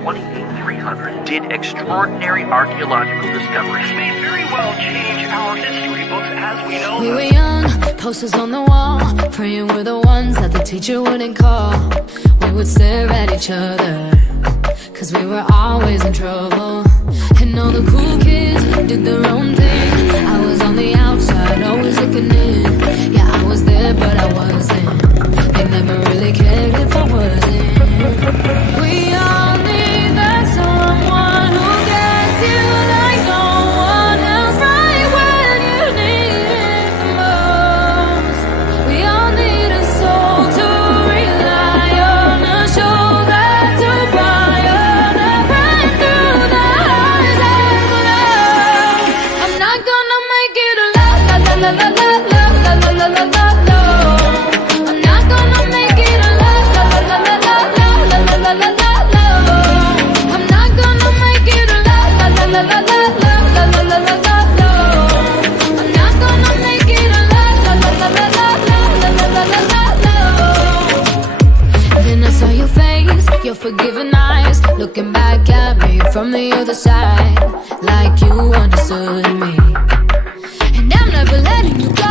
2300 did extraordinary archaeological discoveries. This may very well change our history books as we know We them. were young, posters on the wall, praying we're the ones that the teacher wouldn't call. We would stare at each other, cause we were always in trouble. And all the cool kids did their own thing. I was on the outside, always looking in. Yeah, I was there, but I wasn't. They never really cared if I wasn't. We all need that someone who gets you like no one else, right when you need it the most. We all need a soul to rely on, a shoulder to cry on, a friend through the highs and the lows. I'm not gonna make it a la la la la la la la la la la la la. I'm not gonna make it a la la la la la la la la la la la. I'm not gonna make it a la la la la la la la la la la la la. I'm not gonna make it a la la la la la la la la la la la. Then I saw your face, your forgiving eyes, looking back at me from the other side, like you understood me. And I'm never letting you go.